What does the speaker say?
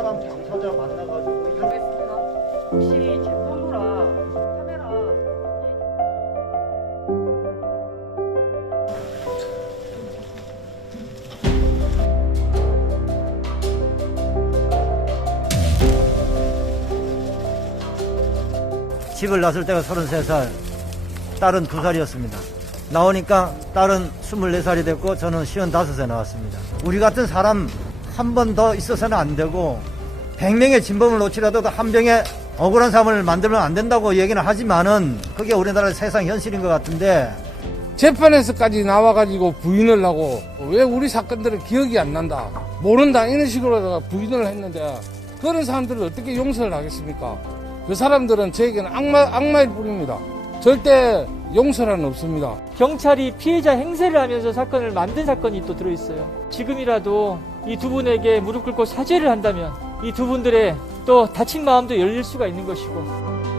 사람 당사자 만나가지고 알겠습니다. 혹시 제 폰이랑 카메라 집을 나설 때가 33살, 딸은 2살이었습니다. 나오니까 딸은 24살이 됐고 저는 55세 나왔습니다. 우리 같은 사람 한 번 더 있어서는 안 되고 100명의 진범을 놓치라도 한 병의 억울한 삶을 만들면 안 된다고 얘기는 하지만은 그게 우리나라의 세상 현실인 것 같은데 재판에서까지 나와가지고 부인을 하고 왜 우리 사건들은 기억이 안 난다 모른다 이런 식으로 부인을 했는데 그런 사람들을 어떻게 용서를 하겠습니까? 그 사람들은 저에게는 악마, 악마일 뿐입니다. 절대 용서는 없습니다. 경찰이 피해자 행세를 하면서 사건을 만든 사건이 또 들어있어요. 지금이라도 이 두 분에게 무릎 꿇고 사죄를 한다면 이 두 분들의 또 다친 마음도 열릴 수가 있는 것이고